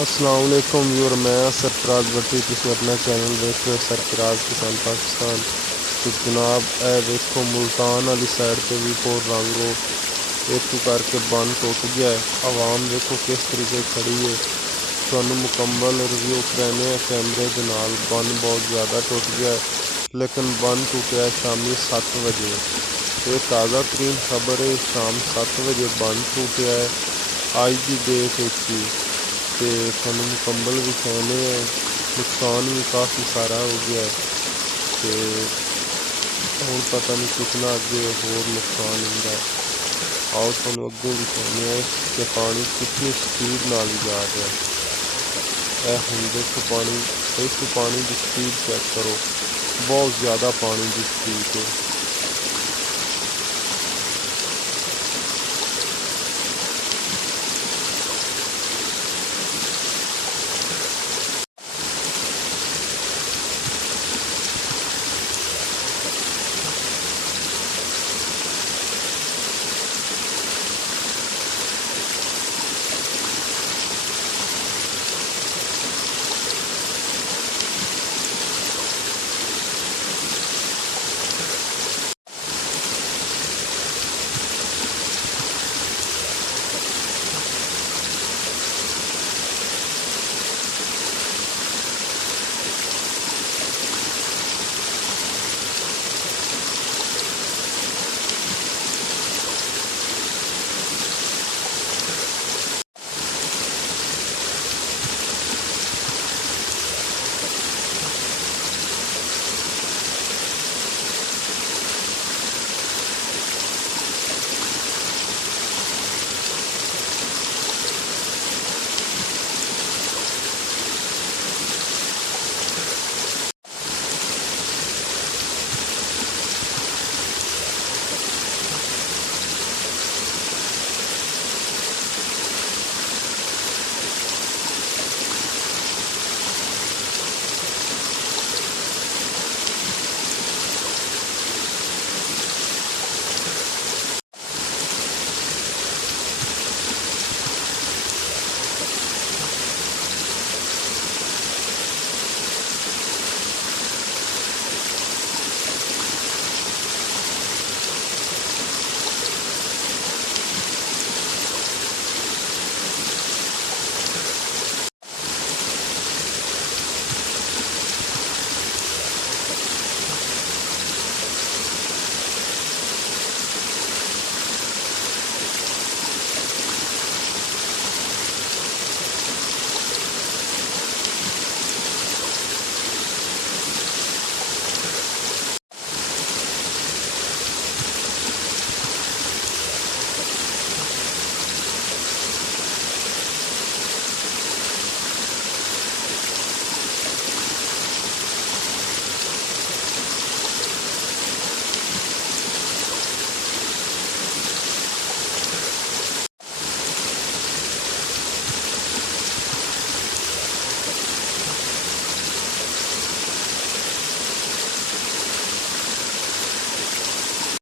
अस्सलाम वालेकुम व्यूअर, मैं सरफराज भट्टी, तुसीं अपना चैनल देख रहे हो सरफराज किसान पाकिस्तान। तो जनाब ए देखो मुल्तान वाली साइड पे भी बहुत रंग हो इतू करके बंद टुट गया है। आवाम देखो किस तरीके खड़ी है। तुहानू मुकम्मल रिव्यू कराने कैमरे के नाल। बंद बहुत ज़्यादा टुट गया है, लेकिन बंद टूटा है शामी 7 बजे। ये ताज़ा तरीन खबर है, शाम 7 बजे बंद टूटा है अज की डेट ही। तो थानू मुकम्मल विखाने नुकसान भी काफ़ी सारा हो गया है। तो हूँ पता नहीं कितना अगे होर नुकसान होंगे। आओ थानू अगों विखाने कि पानी कितनी स्पीड नाल जा रहा है। हुण देखो पानी की स्पीड चेक करो, बहुत ज़्यादा पानी की स्पीड है।